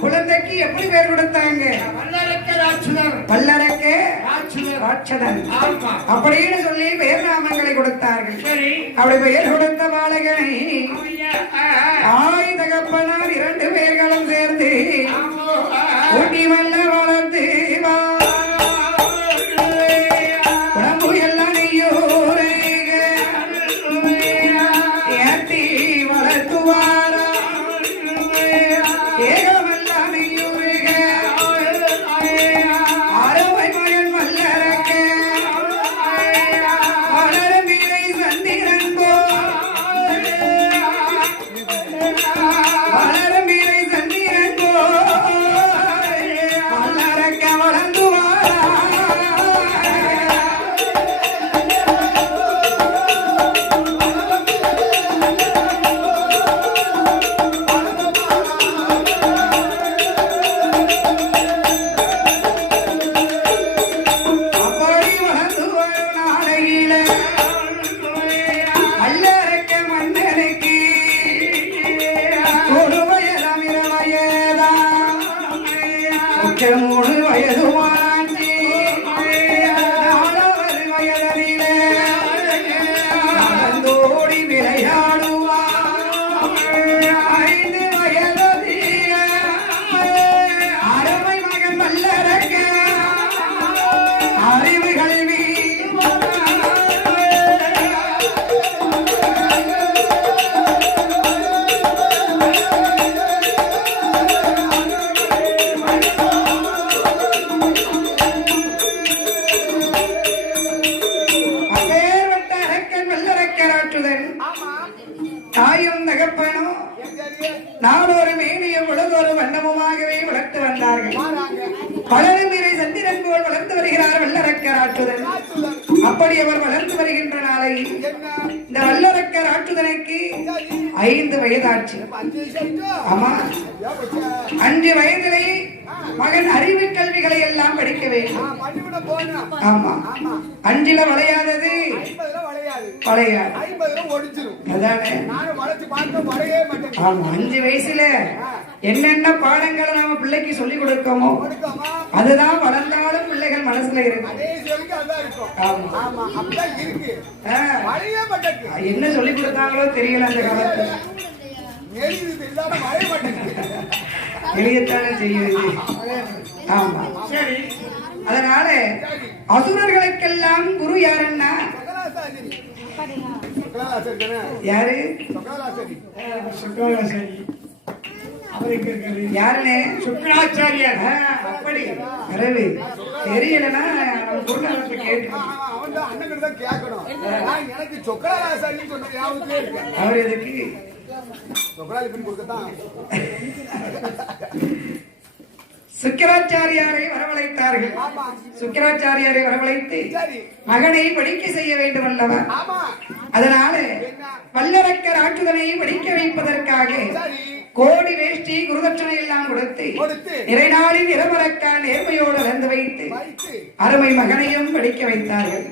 குழந்தைக்கு எப்படி பேர் கொடுத்தாங்க? வல்லரக்க ராட்சுதன். அப்படின்னு சொல்லி பெயர் நாமங்களை கொடுத்தார்கள். அப்படி பெயர் கொடுத்த பாலகனை ஆய் தகப்பனார் இரண்டு பேர்களும் சேர்ந்து தகப்பனும் நாடொரு மேனியும் உலகொரு வண்ணமுமாகவே வளர்த்து வந்தார்கள். வளருமிரை சந்திரன் போல் வளர்ந்து வருகிறார் வல்லரக்கர் ஆற்றுதன் அப்படி அவர் வளர்ந்து வருகின்ற நாளை இந்த வல்லரக்கர் ஆற்றுதனுக்கு ஐந்து வயதாச்சு. ஆமா அஞ்சு வயதிலே மகன் அறிவு கல்விகளை எல்லாம் படிக்க வேண்டும். ஆமா அஞ்சில வளையாதது வளையாது அதானே. ஆமா அஞ்சு வயசுல என்னென்ன பாடங்களை நாம பிள்ளைக்கு சொல்லி கொடுக்கோமோ? அதுதான் வளர்ந்தாலும் பிள்ளைகள் மனசுல இருக்கு. ஆமா. ஆ, என்ன சொல்லி கொடுத்தாங்களோ தெரியல அந்த காலத்துல. எளியத்தானே செய்யுது. ஆமா. சரி. அதனால அசுரர்களுக்கெல்லாம் குரு யாருன்னா? யாரு? சுக்கராச்சாரி அவருக்கு இருக்கிறது. யாருனே? சுக்கராச்சாரியர் ஆ, அப்படி. அரவு தெரியலன்னா நம்ம பொருளாதாரத்தை கேட்டு எனக்கு சொக்கராசாரின்னு சொன்ன ஞாபகத்திலே இருக்கு? அவர் எதுக்கு? சொக்கராலி பின் கொடுக்கத்தான். சுக்கராச்சாரியாரை வரவழைத்தார்கள். சுக்கராச்சாரியாரை வரவழைத்து மகனை படிக்க செய்ய வேண்டும் அல்லவா? அதனால வல்லரக்கர் ஆற்றுதனை படிக்க வைப்பதற்காக கோடி வேஷ்டி குருதட்சணை எல்லாம் கொடுத்து நிறைநாளில் இரவரக்கான் நேர்மையோடு அளந்து வைத்து அருமை மகனையும் படிக்க வைத்தார்கள்.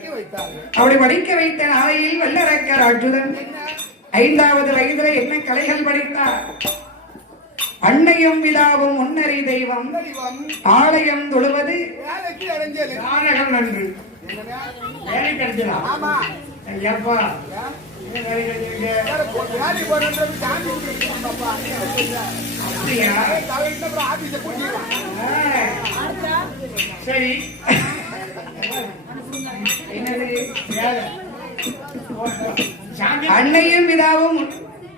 அப்படி படிக்க வைத்த நாளையில் வல்லரக்கர் ஆற்றுதன் ஐந்தாவது வயதில் என்ன கலைகள் படித்தார்? அன்னையும் விழாவும் முன்னறி தெய்வம். தெய்வம் ஆலயம் தொழுவது நாடகம் நன்று. வேலை? கிடைச்சலாம் ஆமா. ஐயப்பா. சரி. என்னது? அன்னையும் பிதாவும்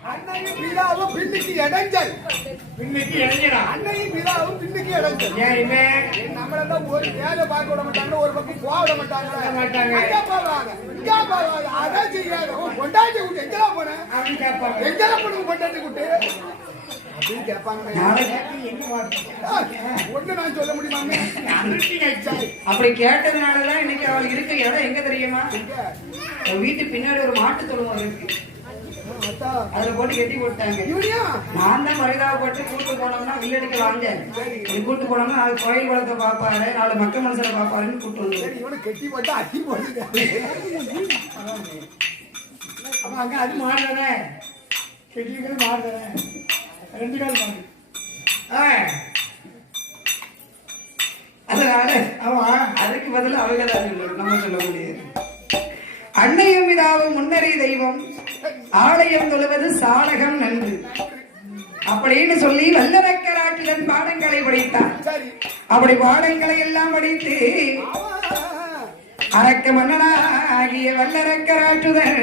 அன்னையும் பிதாவும் பின்னுக்கு இடைஞ்சல். பின்னுக்கு இறங்கிடா அன்னையும் பிதாவும் பின்னுக்கு இடைஞ்சல். ஏன் இவன் நம்மளெல்லாம் ஒரு வேலை பார்க்க விட மாட்டாங்க ஒரு பக்கம் போக விட மாட்டாங்க. மாட்டாங்க. அங்க போவாங்க இங்க போவாங்க. அதான் செய்யாத உன் பொண்டாட்டி விட்டு எங்கெல்லாம் போன? அப்படின்னு கேட்பாங்க. எங்கெல்லாம் போன உன் பொண்டாட்டி விட்டு அப்படின்னு கேட்பாங்க. ஒண்ணு நான் சொல்ல சாய் அப்படி கேட்டதுனாலதான் இன்னைக்கு அவள் இருக்க இடம் எங்க தெரியுமா? வீட்டு பின்னாடி ஒரு மாட்டு தொழுவம் இருக்கு. அதுல போட்டு கட்டி போட்டாங்க நான் தான் போட்டு கூட்டு போனோம்னா வில்லடிக்க வாங்க இப்படி கூட்டு போனோம்னா அது கோயில் குளத்தை பாப்பாரு நாலு மக்கள் மனசுல பாப்பாருன்னு கூட்டு வந்து கெட்டி போட்டு அப்ப அங்க அது மாறுதானே? கெட்டிக்கிறது மாறுதானே? ரெண்டு கால் மாறு. ஆ, ஆமா. அதுக்கு பதிலா அவங்க தான் சொல்லணும் நம்ம சொல்ல முடியாது. அன்னையும் பிதாவும் முன்னறி தெய்வம். ஆலயம் தொழுவது சாலகம் நன்று. அப்படின்னு சொல்லி வல்லரக்கராட்டிலன் பாடங்களை படித்தார் அப்படி பாடங்களை எல்லாம் படித்து அரக்க மன்னனாகிய வல்லரக்கராட்டுதன்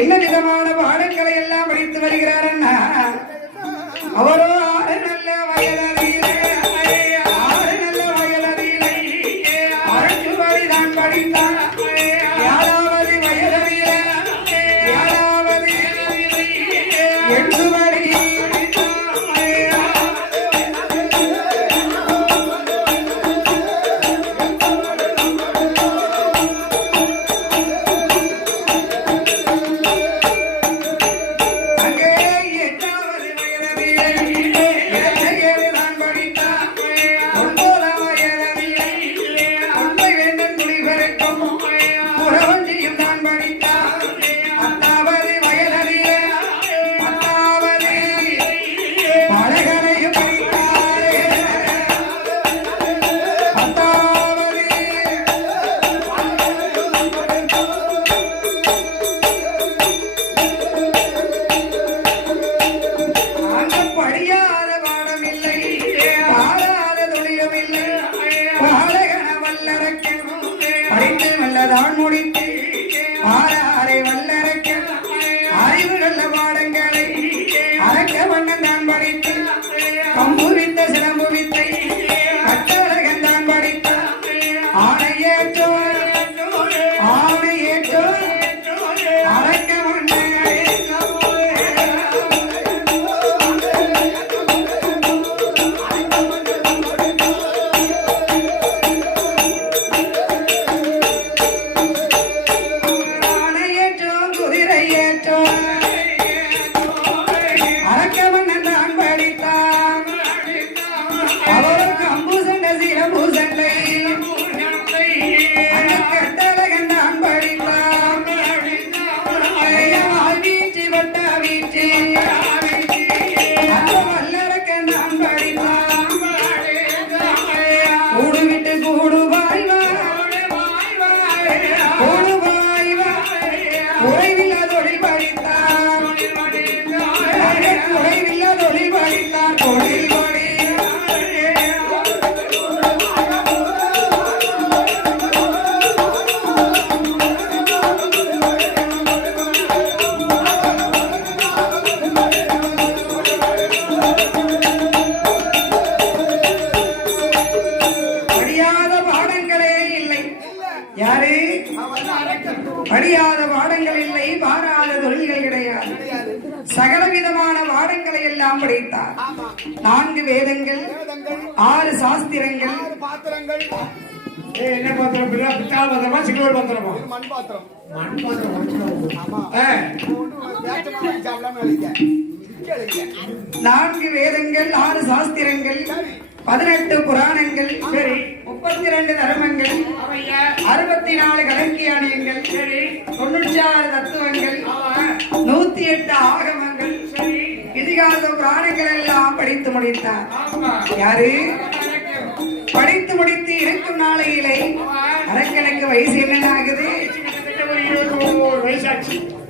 என்ன விதமான பாடங்களை எல்லாம் படித்து வருகிறார் அண்ணா? அவரோ ஆறு நல்ல வயலறியிலே யாரு? படியாத பாடங்கள் இல்லை பாராத தொழில்கள் கிடையாது. சகல விதமான பாடங்களை எல்லாம் படித்தார். நான்கு வேதங்கள் ஆறு சாஸ்திரங்கள். என்ன பாத்திரம்? பித்தாள பாத்திரமா சில்வர் பாத்திரமா? மண் பாத்திரம். பாத்திரம் நான்கு வேதங்கள் ஆறு சாஸ்திரங்கள் பதினெட்டு புராணங்கள். சரி. முப்பத்தி ரெண்டு தர்மங்கள் அறுபத்தி நாலு கலக்கியானியங்கள் சரி தொண்ணூற்றி ஆறு தத்துவங்கள் நூத்தி எட்டு ஆகமங்கள் சரி இதிகாச புராணங்கள் எல்லாம் படித்து முடித்தார். யாரு? படித்து முடித்து இருக்கும் நாளையிலே அரக்கனுக்கு வயசு என்ன ஆகுது? வயசாச்சு.